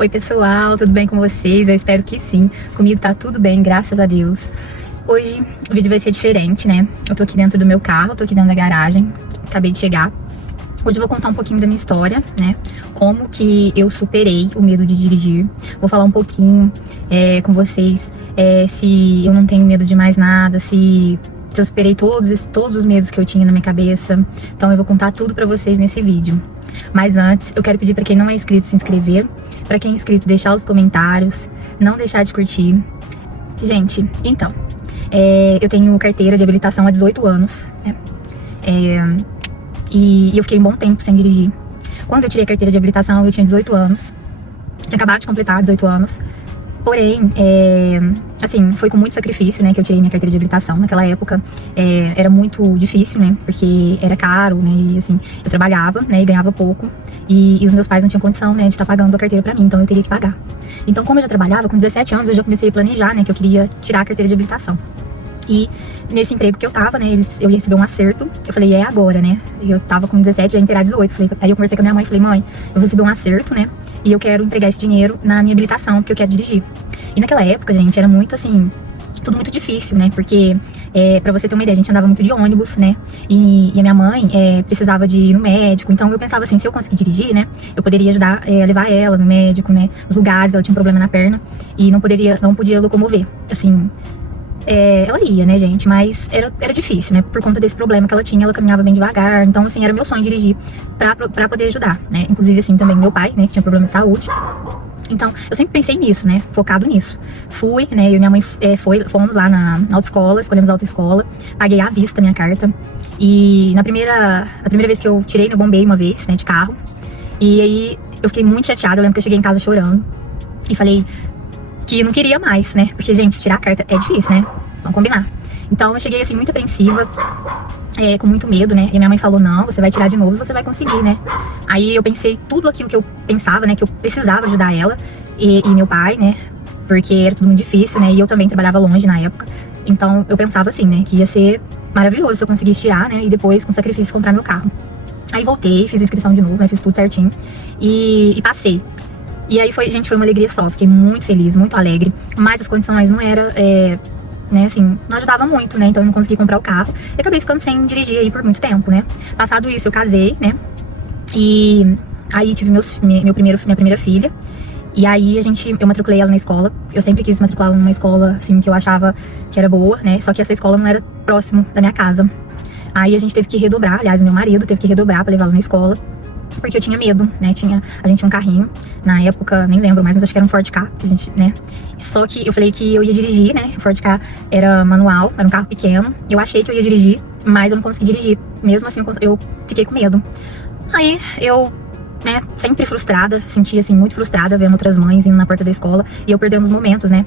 Oi pessoal, tudo bem com vocês? Eu espero que sim. Comigo tá tudo bem, graças a Deus. Hoje o vídeo vai ser diferente, né? Eu tô aqui dentro do meu carro, tô aqui dentro da garagem, acabei de chegar. Hoje eu vou contar um pouquinho da minha história, né? Como que eu superei o medo de dirigir. Vou falar um pouquinho com vocês se eu não tenho medo de mais nada, se eu superei todos os medos que eu tinha na minha cabeça. Então eu vou contar tudo pra vocês nesse vídeo. Mas antes, eu quero pedir pra quem não é inscrito se inscrever, pra quem é inscrito deixar os comentários, não deixar de curtir. Gente, então, eu tenho carteira de habilitação há 18 anos, né? E eu fiquei um bom tempo sem dirigir. Quando eu tirei a carteira de habilitação, eu tinha 18 anos. Tinha acabado de completar 18 anos. Porém, assim, foi com muito sacrifício, né, que eu tirei minha carteira de habilitação. Naquela época, era muito difícil, né, porque era caro, né, e assim, eu trabalhava, né, e ganhava pouco. E os meus pais não tinham condição, né, de estar pagando a carteira pra mim, então eu teria que pagar. Então, como eu já trabalhava, com 17 anos, eu já comecei a planejar, né, que eu queria tirar a carteira de habilitação. E nesse emprego que eu tava, né, eu ia receber um acerto. Eu falei, é agora, né? Eu tava com 17, já ia inteirar 18. Aí eu conversei com a minha mãe e falei, mãe, eu vou receber um acerto, né? E eu quero empregar esse dinheiro na minha habilitação, porque eu quero dirigir. E naquela época, gente, era muito assim, tudo muito difícil, né? Porque, pra você ter uma ideia, a gente andava muito de ônibus, né? E a minha mãe precisava de ir no médico. Então eu pensava assim, se eu conseguir dirigir, né? Eu poderia ajudar a levar ela no médico, né? Os lugares, ela tinha um problema na perna e não podia locomover, assim. Ela ia, né, gente, mas era difícil, né, por conta desse problema que ela tinha, ela caminhava bem devagar, então, assim, era meu sonho dirigir pra poder ajudar, né, inclusive, assim, também meu pai, né, que tinha problema de saúde, então, eu sempre pensei nisso, né, focado nisso. Fui, né, eu e minha mãe fomos lá na autoescola, escolhemos a autoescola, paguei à vista a minha carta, e na primeira vez que eu tirei, eu bombei uma vez, né, de carro, e aí eu fiquei muito chateada, eu lembro que eu cheguei em casa chorando, e falei que não queria mais, né? Porque, gente, tirar a carta é difícil, né? Vamos combinar. Então, eu cheguei, assim, muito apreensiva, com muito medo, né? E minha mãe falou, não, você vai tirar de novo e você vai conseguir, né? Aí eu pensei tudo aquilo que eu pensava, né? Que eu precisava ajudar ela e meu pai, né? Porque era tudo muito difícil, né? E eu também trabalhava longe na época. Então, eu pensava assim, né? Que ia ser maravilhoso se eu conseguisse tirar, né? E depois, com sacrifício, comprar meu carro. Aí voltei, fiz a inscrição de novo, né? Fiz tudo certinho. E passei. E aí foi uma alegria só, fiquei muito feliz, muito alegre, mas as condições não eram, né, assim, não ajudava muito, né, então eu não consegui comprar o carro, e acabei ficando sem dirigir aí por muito tempo, né. Passado isso, eu casei, né, e aí tive minha primeira filha, e aí eu matriculei ela na escola, eu sempre quis matricular ela numa escola, assim, que eu achava que era boa, né, só que essa escola não era próximo da minha casa. Aí a gente teve que redobrar, aliás, meu marido teve que redobrar pra levar ela na escola, porque eu tinha medo, né, a gente tinha um carrinho, na época, nem lembro mais, mas acho que era um Ford Ka, né, só que eu falei que eu ia dirigir, né, o Ford Ka era manual, era um carro pequeno, eu achei que eu ia dirigir, mas eu não consegui dirigir, mesmo assim eu fiquei com medo. Aí eu, né, sempre frustrada, sentia assim, muito frustrada vendo outras mães indo na porta da escola e eu perdendo os momentos, né,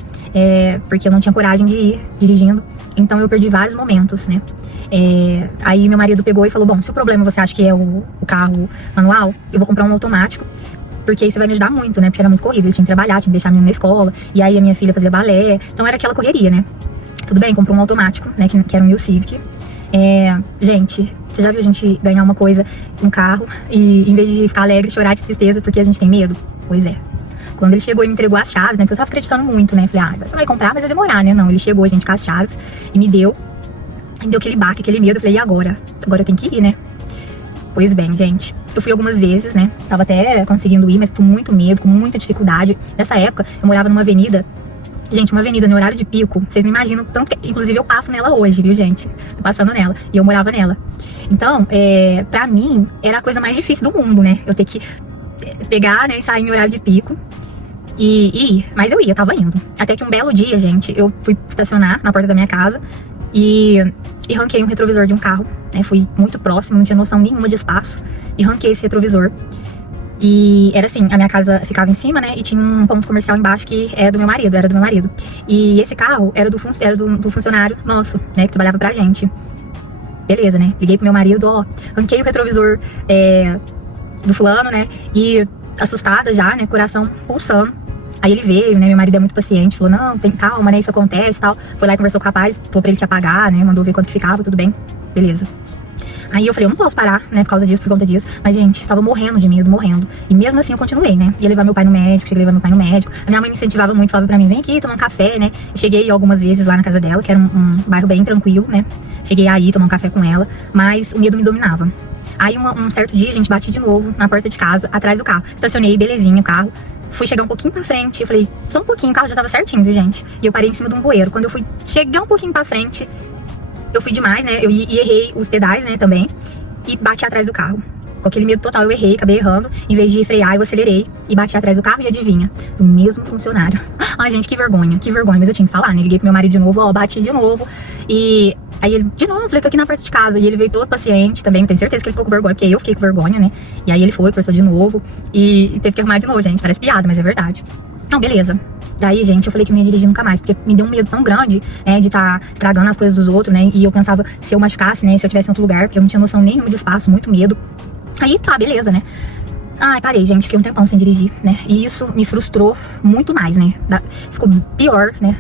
porque eu não tinha coragem de ir dirigindo, então eu perdi vários momentos, né. Aí meu marido pegou e falou, bom, se o problema você acha que é o carro manual, eu vou comprar um automático, porque aí você vai me ajudar muito, né, porque era muito corrido, ele tinha que trabalhar, tinha que deixar a menina na escola, e aí a minha filha fazia balé, então era aquela correria, né. Tudo bem, comprou um automático, né, que era um New Civic. Gente, você já viu a gente ganhar uma coisa, um carro, e em vez de ficar alegre, chorar de tristeza porque a gente tem medo? Pois é. Quando ele chegou e me entregou as chaves, né, porque eu tava acreditando muito, né, falei, vai comprar, mas vai demorar, né, não, ele chegou, a gente, com as chaves, e me deu aquele baque, aquele medo, eu falei, e agora? Agora eu tenho que ir, né? Pois bem, gente, eu fui algumas vezes, né, tava até conseguindo ir, mas com muito medo, com muita dificuldade. Nessa época, eu morava numa avenida, gente, uma avenida no horário de pico, vocês não imaginam tanto que, inclusive eu passo nela hoje, viu, gente? Tô passando nela, e eu morava nela. Então, pra mim, era a coisa mais difícil do mundo, né, eu ter que pegar, né, e sair em horário de pico. E ir, mas eu ia, tava indo. Até que um belo dia, gente, eu fui estacionar na porta da minha casa e ranquei um retrovisor de um carro, né? Fui muito próximo, não tinha noção nenhuma de espaço, e ranquei esse retrovisor. E era assim, a minha casa ficava em cima, né? E tinha um ponto comercial embaixo que era do meu marido. E esse carro era do funcionário nosso, né? Que trabalhava pra gente. Beleza, né? Liguei pro meu marido, ó, ranquei o retrovisor do fulano, né? E assustada já, né? Coração pulsando. Aí ele veio, né, meu marido é muito paciente, falou, não, tem calma, né, isso acontece e tal. Foi lá e conversou com o rapaz, falou pra ele que ia pagar, né, mandou ver quanto que ficava, tudo bem, beleza. Aí eu falei, eu não posso parar, né, por causa disso, por conta disso. Mas, gente, tava morrendo de medo, morrendo. E mesmo assim eu continuei, né? Ia levar meu pai no médico, cheguei a levar meu pai no médico. A minha mãe me incentivava muito, falava pra mim, vem aqui tomar um café, né? Eu cheguei algumas vezes lá na casa dela, que era um bairro bem tranquilo, né? Cheguei aí, tomar um café com ela, mas o medo me dominava. Aí um certo dia, a gente bati de novo na porta de casa, atrás do carro. Estacionei, belezinha, o carro. Fui chegar um pouquinho pra frente, eu falei, só um pouquinho, o carro já tava certinho, viu, gente? E eu parei em cima de um bueiro. Quando eu fui chegar um pouquinho pra frente, eu fui demais, né? Eu errei os pedais, né, também. E bati atrás do carro. Com aquele medo total, eu errei, acabei errando. Em vez de frear, eu acelerei e bati atrás do carro e adivinha? Do mesmo funcionário. Ai, gente, que vergonha, que vergonha. Mas eu tinha que falar, né? Liguei pro meu marido de novo, ó, bati de novo. E aí ele, de novo, falei, tô aqui na porta de casa. E ele veio todo paciente também, tenho certeza que ele ficou com vergonha, porque eu fiquei com vergonha, né? E aí ele foi, conversou de novo e teve que arrumar de novo, gente. Parece piada, mas é verdade. Então, beleza. Daí, gente, eu falei que não ia dirigir nunca mais, porque me deu um medo tão grande, né, de estar estragando as coisas dos outros, né? E eu pensava, se eu machucasse, né, se eu tivesse em outro lugar, porque eu não tinha noção nenhuma de espaço, muito medo. Aí, tá, beleza, né? Ai, parei, gente, fiquei um tempão sem dirigir, né? E isso me frustrou muito mais, né? Ficou pior, né?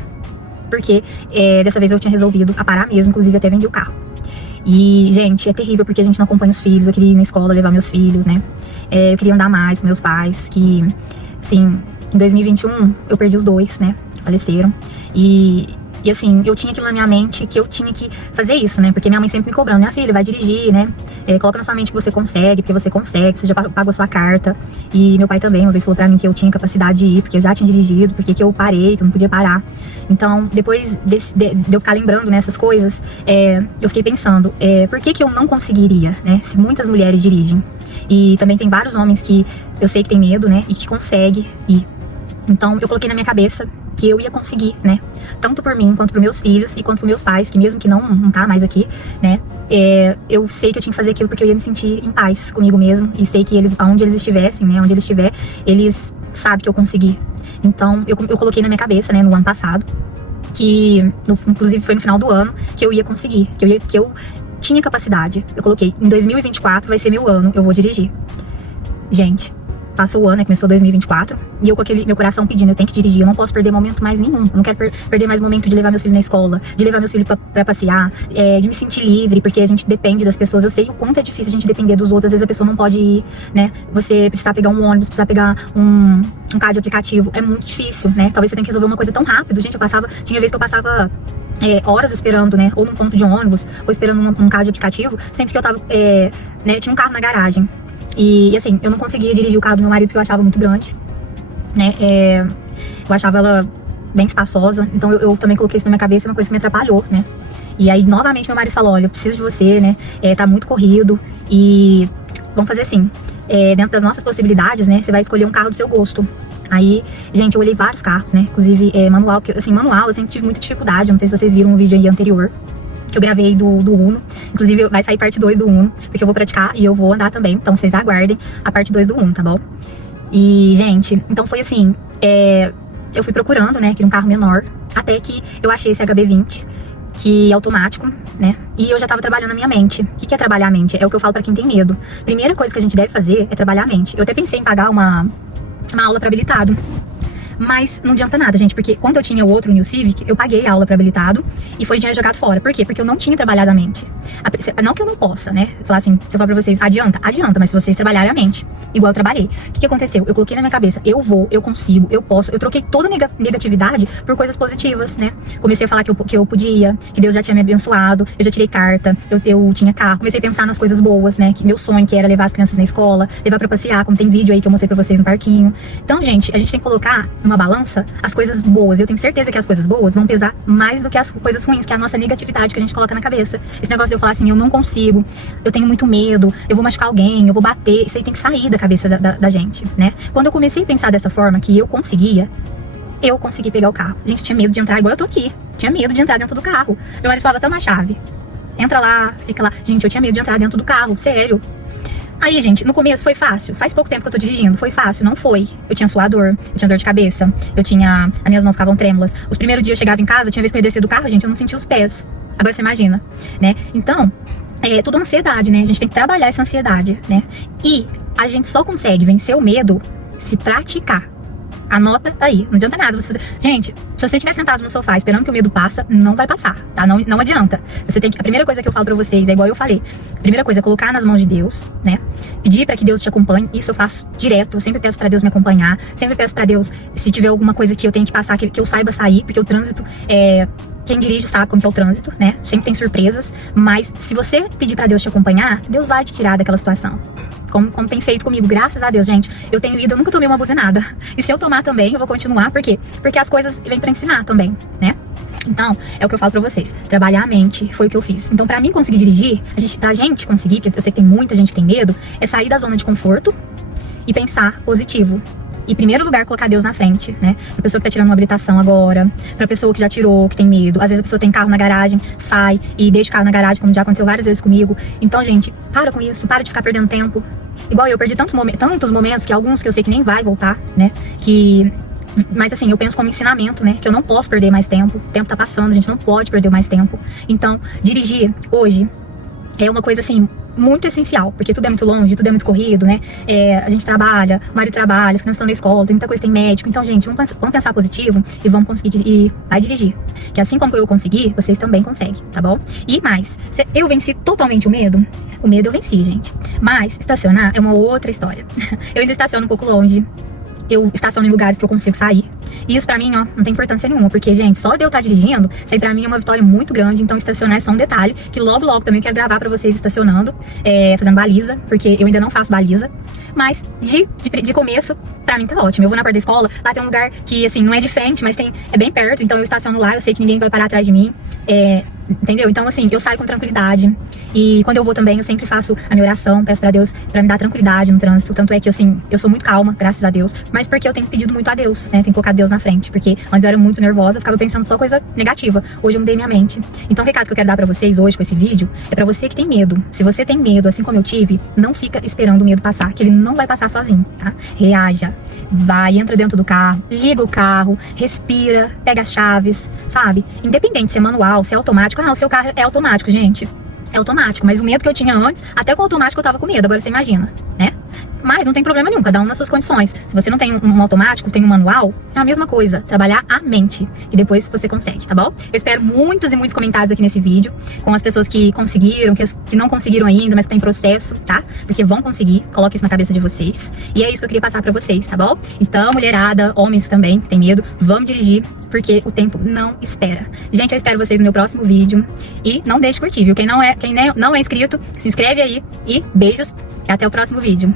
Porque dessa vez eu tinha resolvido a parar mesmo, inclusive até vendi o carro. E, gente, é terrível porque a gente não acompanha os filhos. Eu queria ir na escola levar meus filhos, né? Eu queria andar mais com meus pais, que, assim, em 2021 eu perdi os dois, né? Faleceram. E assim, eu tinha aquilo na minha mente que eu tinha que fazer isso, né? Porque minha mãe sempre me cobrando, minha filha, vai dirigir, né? Coloca na sua mente que você consegue, porque você consegue, você já pagou a sua carta. E meu pai também, uma vez falou pra mim que eu tinha capacidade de ir, porque eu já tinha dirigido, porque que eu parei, que eu não podia parar. Então, depois de eu ficar lembrando nessas coisas, eu fiquei pensando, por que eu não conseguiria, né? Se muitas mulheres dirigem. E também tem vários homens que eu sei que tem medo, né? E que conseguem ir. Então, eu coloquei na minha cabeça que eu ia conseguir, né? Tanto por mim, quanto por meus filhos e quanto por meus pais, que mesmo que não tá mais aqui, né? Eu sei que eu tinha que fazer aquilo porque eu ia me sentir em paz comigo mesmo. E sei que eles, aonde eles estivessem, né? Onde eles estiver, eles sabem que eu consegui. Então, eu coloquei na minha cabeça, né? No ano passado, que, inclusive foi no final do ano, que eu ia conseguir. Que eu tinha capacidade. Eu coloquei, em 2024 vai ser meu ano, eu vou dirigir. Gente, passou o ano, né, começou 2024, e eu com aquele meu coração pedindo, eu tenho que dirigir, eu não posso perder momento mais nenhum, eu não quero perder mais momento de levar meus filhos na escola, de levar meus filhos pra passear, de me sentir livre, porque a gente depende das pessoas. Eu sei o quanto é difícil a gente depender dos outros, às vezes a pessoa não pode ir, né, você precisar pegar um ônibus, precisar pegar um carro de aplicativo, é muito difícil, né, talvez você tenha que resolver uma coisa tão rápido. Gente, tinha vez que eu passava horas esperando, né, ou num ponto de ônibus, ou esperando um carro de aplicativo, sempre que eu tava, né, tinha um carro na garagem. E assim, eu não conseguia dirigir o carro do meu marido porque eu achava muito grande, né? Eu achava ela bem espaçosa, então eu também coloquei isso na minha cabeça, uma coisa que me atrapalhou, né? E aí, novamente, meu marido falou, olha, eu preciso de você, né? Tá muito corrido e vamos fazer assim, dentro das nossas possibilidades, né? Você vai escolher um carro do seu gosto. Aí, gente, eu olhei vários carros, né? Inclusive, manual, porque assim, manual eu sempre tive muita dificuldade, não sei se vocês viram um vídeo aí anterior que eu gravei do Uno. Inclusive, vai sair parte 2 do Uno, porque eu vou praticar e eu vou andar também. Então, vocês aguardem a parte 2 do Uno, tá bom? E, gente, então foi assim, eu fui procurando, né, queria um carro menor, até que eu achei esse HB20, que é automático, né? E eu já tava trabalhando na minha mente. O que é trabalhar a mente? É o que eu falo pra quem tem medo. Primeira coisa que a gente deve fazer é trabalhar a mente. Eu até pensei em pagar uma aula pra habilitado. Mas não adianta nada, gente, porque quando eu tinha o outro New Civic, eu paguei a aula para habilitado e foi dinheiro jogado fora. Por quê? Porque eu não tinha trabalhado a mente. Não que eu não possa, né? Falar assim, se eu falar pra vocês, adianta, mas se vocês trabalharem a mente, igual eu trabalhei. O que aconteceu? Eu coloquei na minha cabeça, eu vou, eu consigo, eu posso. Eu troquei toda negatividade por coisas positivas, né? Comecei a falar que eu podia, que Deus já tinha me abençoado, eu já tirei carta, eu tinha carro. Comecei a pensar nas coisas boas, né? Que meu sonho que era levar as crianças na escola, levar pra passear, como tem vídeo aí que eu mostrei pra vocês no parquinho. Então, gente, a gente tem que colocar numa balança as coisas boas. Eu tenho certeza que as coisas boas vão pesar mais do que as coisas ruins, que é a nossa negatividade que a gente coloca na cabeça. Esse negócio de eu falar assim, eu não consigo, eu tenho muito medo, eu vou machucar alguém, eu vou bater, isso aí tem que sair da cabeça da gente, né? Quando eu comecei a pensar dessa forma, que eu consegui pegar o carro. Gente, tinha medo de entrar igual eu tô aqui. Tinha medo de entrar dentro do carro. Meu marido falava, toma a chave. Entra lá, fica lá. Gente, eu tinha medo de entrar dentro do carro, sério. Aí, gente, no começo foi fácil. Faz pouco tempo que eu tô dirigindo. Foi fácil? Não foi. Eu tinha suador, eu tinha dor de cabeça, as minhas mãos ficavam trêmulas. Os primeiros dias eu chegava em casa, tinha vez que eu ia descer do carro, gente, eu não sentia os pés. Agora você imagina, né? Então, tudo ansiedade, né? A gente tem que trabalhar essa ansiedade, né? E a gente só consegue vencer o medo se praticar. Anota aí, não adianta nada você fazer. Gente, Se você estiver sentado no sofá esperando que o medo passe, não vai passar, tá? Não adianta. Você tem que, a primeira coisa que eu falo pra vocês é igual eu falei. A primeira coisa é colocar nas mãos de Deus, né? Pedir pra que Deus te acompanhe. Isso eu faço direto. Eu sempre peço pra Deus me acompanhar. Sempre peço pra Deus, se tiver alguma coisa que eu tenho que passar, que eu saiba sair, porque o trânsito é... Quem dirige sabe como que é o trânsito, né? Sempre tem surpresas. Mas se você pedir pra Deus te acompanhar, Deus vai te tirar daquela situação. Como tem feito comigo, graças a Deus, gente. Eu tenho ido, eu nunca tomei uma buzinada. E se eu tomar também, eu vou continuar. Por quê? Porque as coisas vêm pra ensinar também, né? Então, é o que eu falo pra vocês. Trabalhar a mente foi o que eu fiz. Então, pra mim conseguir dirigir, pra gente conseguir, porque eu sei que tem muita gente que tem medo, é sair da zona de conforto e pensar positivo. Em primeiro lugar, colocar Deus na frente, né? Pra pessoa que tá tirando uma habilitação agora, pra pessoa que já tirou, que tem medo. Às vezes a pessoa tem carro na garagem, sai e deixa o carro na garagem, como já aconteceu várias vezes comigo. Então, gente, para com isso, para de ficar perdendo tempo. Igual eu perdi tantos momentos, que alguns que eu sei que nem vai voltar, né? Mas assim, eu penso como ensinamento, né? Que eu não posso perder mais tempo. O tempo tá passando, a gente não pode perder mais tempo. Então, dirigir hoje é uma coisa assim muito essencial, porque tudo é muito longe, tudo é muito corrido, né? A gente trabalha, o marido trabalha, as crianças estão na escola, tem muita coisa, tem médico. Então, gente, vamos pensar positivo e vamos conseguir vai dirigir. Que assim como eu consegui, vocês também conseguem, tá bom? E mais, eu venci totalmente o medo eu venci, gente. Mas estacionar é uma outra história. Eu ainda estaciono um pouco longe. Eu estaciono em lugares que eu consigo sair. E isso pra mim, ó, não tem importância nenhuma. Porque, gente, só de eu estar dirigindo, isso aí pra mim é uma vitória muito grande. Então estacionar é só um detalhe. Que logo, logo também eu quero gravar pra vocês estacionando, fazendo baliza. Porque eu ainda não faço baliza. Mas de começo, pra mim tá ótimo. Eu vou na parte da escola, lá tem um lugar que, assim, não é de frente, mas é bem perto. Então eu estaciono lá, eu sei que ninguém vai parar atrás de mim. Entendeu? Então, assim, eu saio com tranquilidade. E quando eu vou também, eu sempre faço a minha oração, peço pra Deus pra me dar tranquilidade no trânsito. Tanto é que, assim, eu sou muito calma, graças a Deus. Mas porque eu tenho pedido muito a Deus, né? Tenho colocado Deus na frente. Porque antes eu era muito nervosa, ficava pensando só coisa negativa. Hoje eu mudei minha mente. Então, o recado que eu quero dar pra vocês hoje com esse vídeo é pra você que tem medo. Se você tem medo, assim como eu tive, não fica esperando o medo passar, que ele não vai passar sozinho, tá? Reaja. Vai, entra dentro do carro, liga o carro, respira, pega as chaves, sabe? Independente se é manual, se é automático. O seu carro é automático, gente. É automático, mas o medo que eu tinha antes, até com o automático eu tava com medo, agora você imagina, né? Mas não tem problema nenhum, cada um nas suas condições. Se você não tem um automático, tem um manual, é a mesma coisa, trabalhar a mente. E depois você consegue, tá bom? Eu espero muitos e muitos comentários aqui nesse vídeo, com as pessoas que conseguiram, que não conseguiram ainda, mas que tá em processo, tá? Porque vão conseguir, coloque isso na cabeça de vocês. E é isso que eu queria passar pra vocês, tá bom? Então, mulherada, homens também, que tem medo, vamos dirigir, porque o tempo não espera. Gente, eu espero vocês no meu próximo vídeo. E não deixe de curtir, viu? Quem não é inscrito, se inscreve aí. E beijos, e até o próximo vídeo.